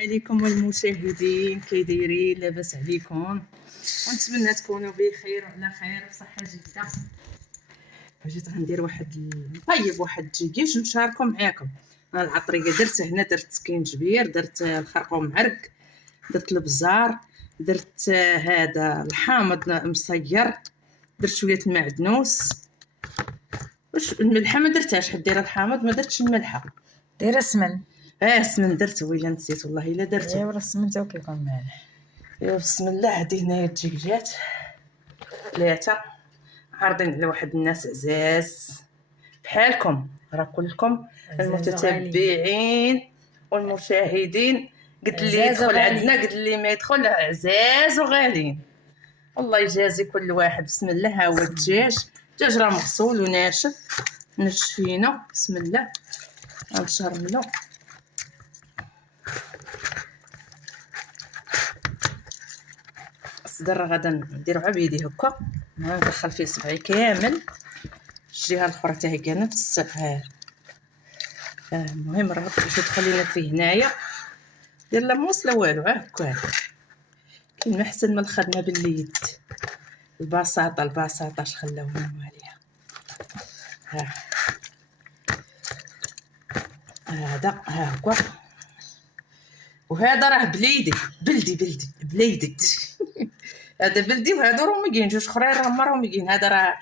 عليكم المشاهدين، كي دايرين؟ لاباس عليكم؟ ونتمنى تكونوا بخير وعلى خير بصحه جيده. جيت غندير نطيب واحد الدجاج نشاركو معاكم. انا العطريه درت هنا، درت سكينجبير، درت الخرقوم معرق، درت البزار، درت هذا الحامض مصير، درت شويه المعدنوس. واش الملحه ما درتهاش، حيت دايره الحامض ما درتش الملحه، دايره السمن. السمن درته ولا نسيت والله الا درته. ايوا السمن تا كيكون مالح. ايوا بسم الله. هادي هنايا الدجاجات 3 عارضين على واحد الناس عزاز بحالكم، راه كلكم المتتبعين والمشاهدين. قد اللي يدخل عندنا قد اللي ما يدخل، عزاز وغاليين. الله يجازي كل واحد. بسم الله. ها هو الدجاج راه مغسول وناشف، نشفينه. بسم الله غنشرملو. الصدر غادا نديرو على بيدي هكا، ندخل فيه صبعي كامل، الجهه الاخرى حتى هي نفس المهم راه باش يدخل لينا فيه هنايا. دير لا موس لا والو، هكا كاين احسن من الخدمه باليد. البساطه اش خلاونا عليها. هذا هكا، وهذا راه بلدي هذا بلدي، وهذا روميين جوج اخرين راه روميين. هذا راه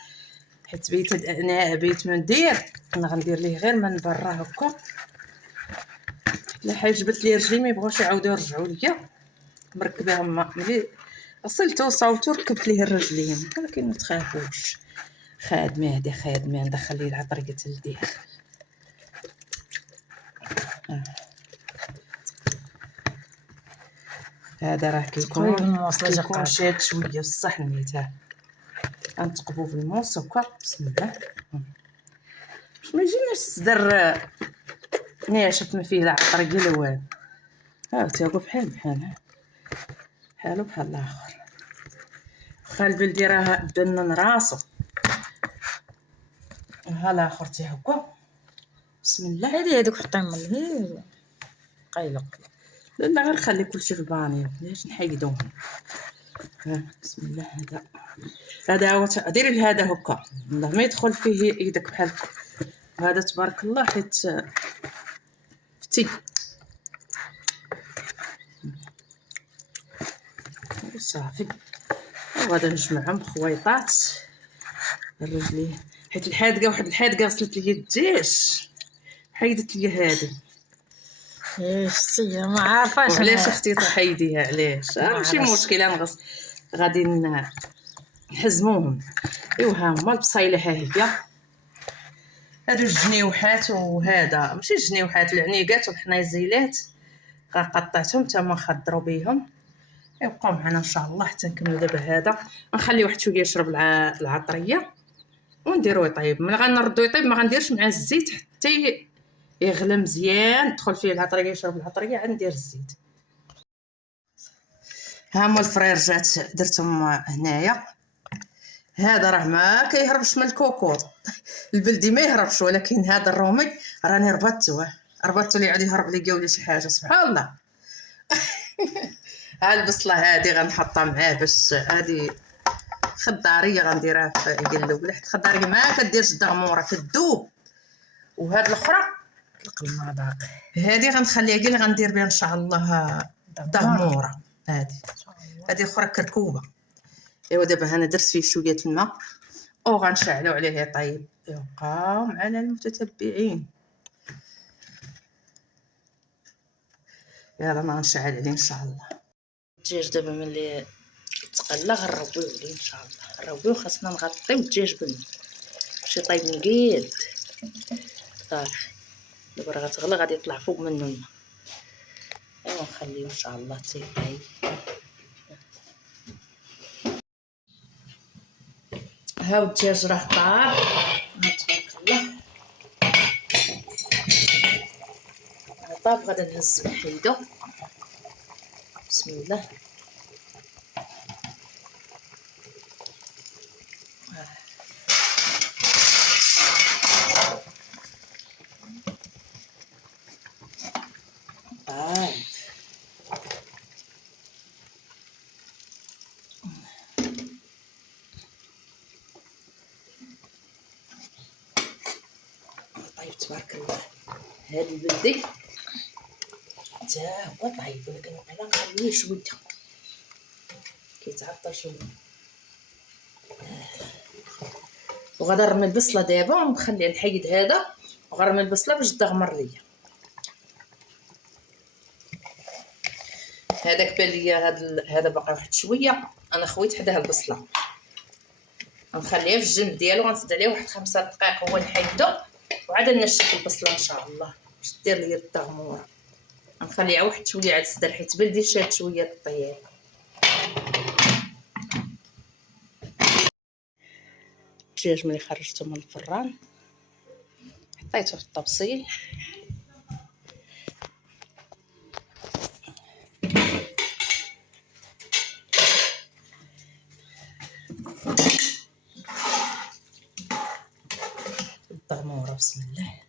حيت انا بيت ما ندير، انا غندير ليه غير من برا هكا. لا حاجه جبت لي رجلي ما يبغوش يعاودوا يرجعوا ليا، مركباهم ملي وصلت وصوتو ركبت ليه الرجلين. ولكن ما تخافوش، خادمه هادي خادمه، ندخل ليه العطريه للداخل. هذا راه كيكون شاد شويه بصح نيتها. غنتقبو بالموس هكا. بسم الله. باش ما يجيناش الصدر ناشف ما فيه لا عطريه لا والو. ها تاكو بحال بحالو بحال الاخر. واخا البلدي راه بنن راسو، ها الاخر تا هكا. بسم الله. هذوك حطيهم من قيلق. لا غير خلي كلشي في البانيو، علاش نحيدوهم. بسم الله. هذا هو ديري لهذا هكا، الله ما يدخل فيه يدك بحال هذا. تبارك الله حيت فتي صافي. وغادا نجمعهم خويطات الرجلي، حيت الحادقه واحد الحادقه غسلت لي الدجاج، حيدت لي هذه. شتي ما عارفاش علاش اختي تحيديها؟ علاش؟ ماشي مشكل، نغص غادي نحزموهم. ايوا ها هما البصيله، ها هي هادو الجنيوحات، وهذا ماشي الجنيوحات، العنيقات والحنيزيلات قطعتهم تما نخضروا بهم. يبقاو معنا ان شاء الله حتى نكملوا. دابا هذا غنخلي واحد شويه يشرب العطريه ونديرو يطيب. ملي غنردو يطيب ما غنديرش معاه الزيت حتى يغلى مزيان، تدخل فيه العطريه يشرب العطريه عاد ندير الزيت. ها هما الفرير جات درتهم هنايا. هذا راه ما كيهربش من الكوكوط البلدي ما يهربش، ولكن هذا الرومي راني ربطته لي، عاد يهرب لي ولا شي حاجه. سبحان الله. ها البصله هذه غنحطها معاه باش هذه خضاريه غنديرها في قلوب. حيت الخضاريه ما كديرش الدغموره، كدوب. وهاد الاخرى المذاق هذه غنخليها كاع اللي غندير بها ان شاء الله دغموره. هذه اخرى كركوبه. ايوا دابا انا درت فيه شويه الماء وغنشعلو عليه يطيب. يبقاو معنا المتتبعين. يلا ما غنشعل عليه ان شاء الله. الدجاج دابا ملي تقلى غنرويو عليه ان شاء الله. نرويو، خاصنا نغطيو الدجاج بالماء باش يطيب نقيد. صافي دابا راه غتغلى، غادي يطلع فوق منه الماء. ايوا نخليو ان شاء الله تيطيب. هاو الدجاج راه طاب، تبارك الله طاب. غادا نهزو نحيدو. بسم الله. تبارك الله. هاد البلدي تا هو طايب، ولكن وقيلا نخليه شويه كيتعطل شويه. وغادا نرمي البصله دابا ونخليها نحيد هذا، وغنرمي البصله باش تغمر ليا. هذاك بان ليا هذا باقي واحد شويه، انا خويت حداه البصله غنخليها في الجنب ديالو، غنسد عليه واحد 5 دقائق هو نحيدو، وعاد نشف البصله ان شاء الله باش دير ليا التغموره. غنخليها واحد شويه عاد تسدر حيت بلدي شاد شويه الطياب. الدجاج ملي خرجته من الفران حطيته في الطبسيل، التغموره بسم الله.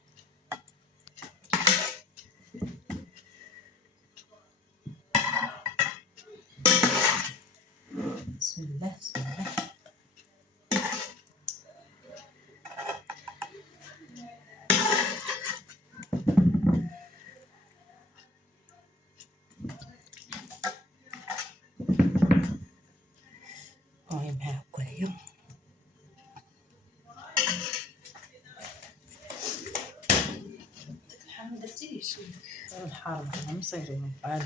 بسم الله بسم الله. المهم ها هكا هي. الحار ما درتيش الحار ما مصيرين بقال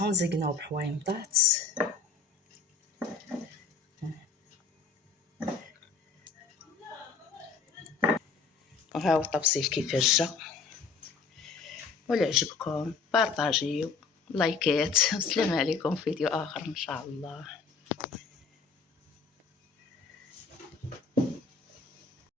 ونزقناو بحويمطات. وها هو الطبسيل كيفاش جا. ولا عجبكم بارطاجيو لايكات. والسلام عليكم في فيديو اخر ان شاء الله.